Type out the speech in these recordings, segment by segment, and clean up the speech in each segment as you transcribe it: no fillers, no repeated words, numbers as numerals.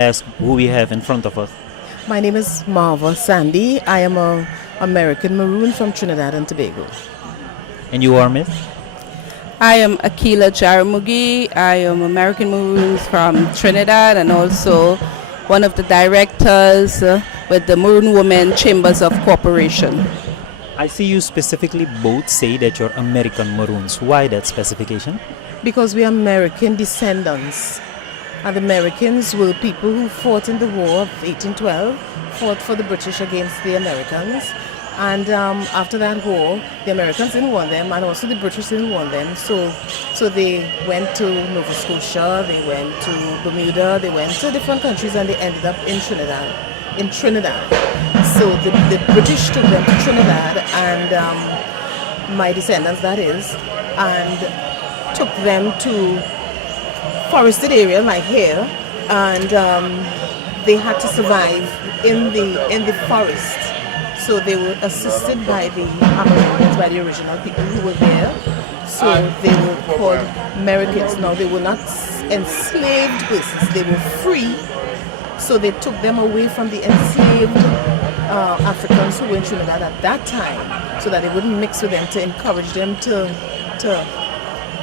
Ask who we have in front of us. My name is Marva Sandy. I am a American Maroon from Trinidad and Tobago. And you are Miss? I am Akila Jaramugi. I am American Maroons from Trinidad and also one of the directors with the Maroon Women Chambers of Cooperation. I see you specifically both say that you're American Maroons. Why that specification? Because we are American descendants. And the Americans were people who fought in the War of 1812, fought for the British against the Americans. And after that war, the Americans didn't want them, and also the British didn't want them. So they went to Nova Scotia, they went to Bermuda, they went to different countries, and they ended up in Trinidad. So the British took them to Trinidad, and my descendants, that is, and took them to forested area like here, and they had to survive in the forest. So they were assisted by the Americans, by the original people who were there. So they were called Americans. Now they were not enslaved persons; they were free. So they took them away from the enslaved Africans who were in Trinidad at that time, so that they wouldn't mix with them, to encourage them to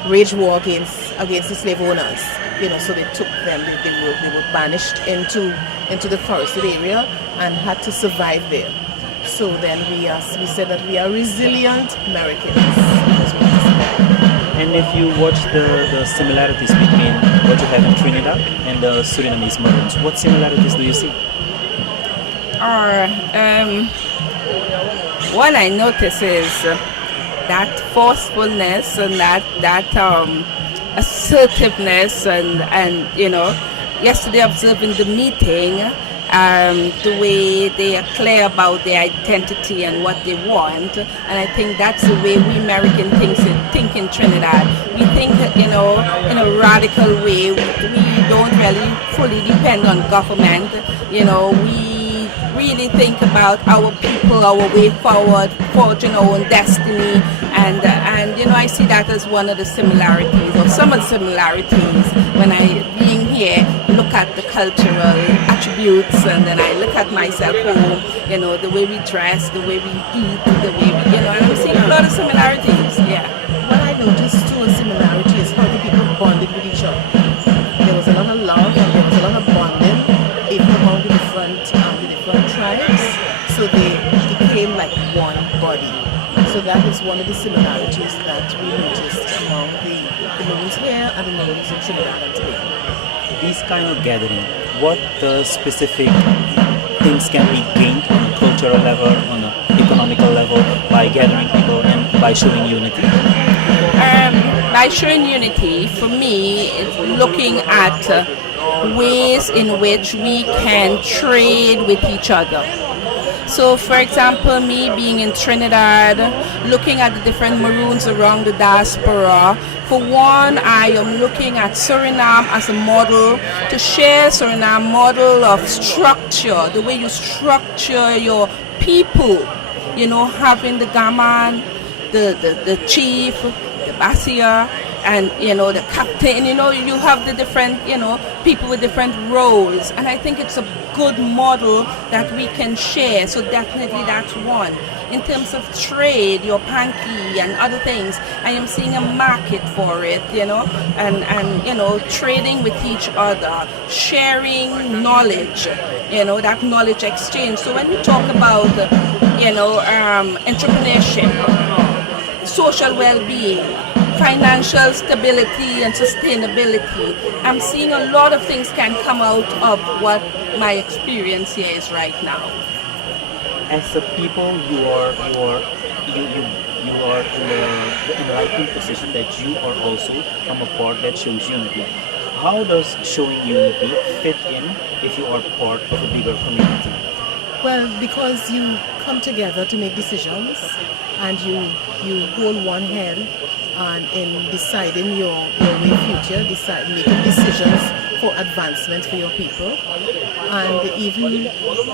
wage war against the slave owners. So they took them. They were banished into the forested area and had to survive there. So then we said that we are resilient Americans. And if you watch the similarities between what you have in Trinidad and the Surinamese Maroons, what similarities do you see? What I notice is that forcefulness and that assertiveness and yesterday observing the meeting, the way they are clear about their identity and what they want, and I think that's the way we American think in Trinidad. We think in a radical way. We don't really fully depend on government. We really think about our people, our way forward, forging our own destiny, and I see that as one of the similarities, or some of the similarities, when I, being here, look at the cultural attributes, and then I look at myself home, the way we dress, the way we eat, the way we, and I'm seeing a lot of similarities, yeah. What I noticed too, a similarity, is how the people bonded with each other. There was a lot of love and there was a lot of bonding, even among the different tribes, so they became like one body. So that is one of the similarities that we noticed among the Maroons here and the Maroons in Trinidad and Tobago. These kind of gathering, what specific things can be gained on a cultural level, on an economical level, by gathering people and by showing unity? By showing unity, for me, it's looking at ways in which we can trade with each other. So, for example, me being in Trinidad, looking at the different Maroons around the diaspora, for one, I am looking at Suriname as a model, to share Suriname model of structure, the way you structure your people, having the gaman, the chief, the basia, and the captain, you have the different people with different roles, and I think it's a good model that we can share. So definitely that's one. In terms of trade, your panky and other things, I am seeing a market for it, and trading with each other, sharing knowledge, that knowledge exchange. So when we talk about entrepreneurship, social well-being, financial stability and sustainability, I'm seeing a lot of things can come out of what my experience here is right now. As a people, you are in the enlightened position that you are also from a part that shows unity. How does showing unity fit in if you are part of a bigger community? Well, because you come together to make decisions, and you hold one head, and in deciding your way future, making decisions for advancement for your people, and even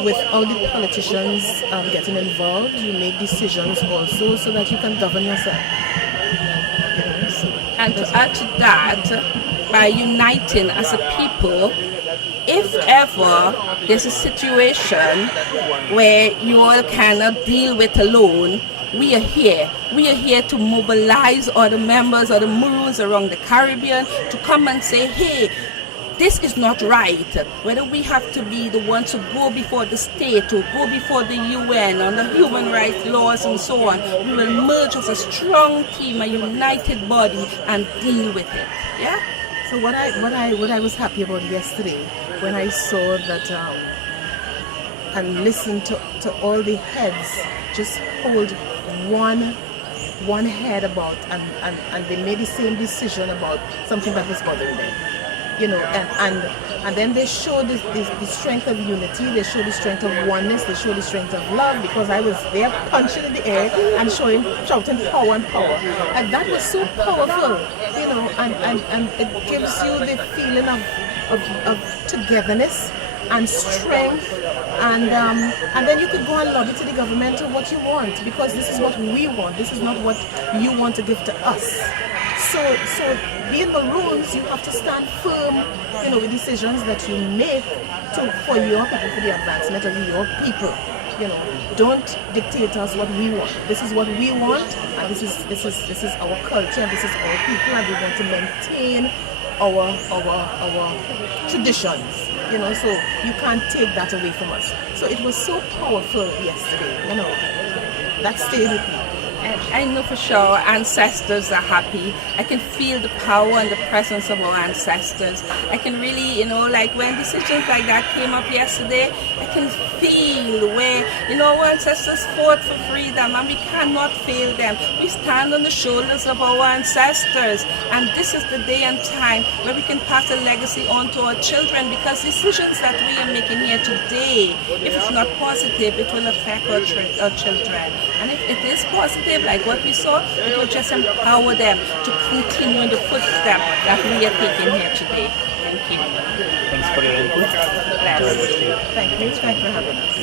with all the politicians getting involved, you make decisions also so that you can govern yourself. And to add to that, by uniting as a people, if ever there's a situation where you all cannot deal with alone, we are here. We are here to mobilize other members of the Maroons around the Caribbean to come and say, hey, this is not right. Whether we have to be the ones to go before the state, to go before the UN on the human rights laws and so on, we will merge as a strong team, a united body, and deal with it. Yeah. So what I was happy about yesterday when I saw that and listened to all the heads just hold one head about and they made the same decision about something that was bothering them. You know, and then they show the strength of unity, they show the strength of oneness, they show the strength of love, because I was there punching in the air and shouting power and power. And that was so powerful, you know, and it gives you the feeling of togetherness and strength, and then you could go and lobby to the government of what you want, because this is what we want, this is not what you want to give to us. So being Maroons, you have to stand firm, you know, with decisions that you make for your people, for the advancement of your people. You know, don't dictate us what we want. This is what we want, and this is our culture, and this is our people, and we want to maintain our traditions. You know, so you can't take that away from us. So it was so powerful yesterday. You know, that stayed with me. I know for sure our ancestors are happy. I can feel the power and the presence of our ancestors. I can really, you know, like when decisions like that came up yesterday, I can feel where, you know, our ancestors fought for freedom and we cannot fail them. We stand on the shoulders of our ancestors, and this is the day and time where we can pass a legacy on to our children, because decisions that we are making here today, if it's not positive, it will affect our children. And if it is positive, like what we saw, it will just empower them to continue in the footsteps that we are taking here today. Thank you. Thanks for your input. Bless. Thank you for having us.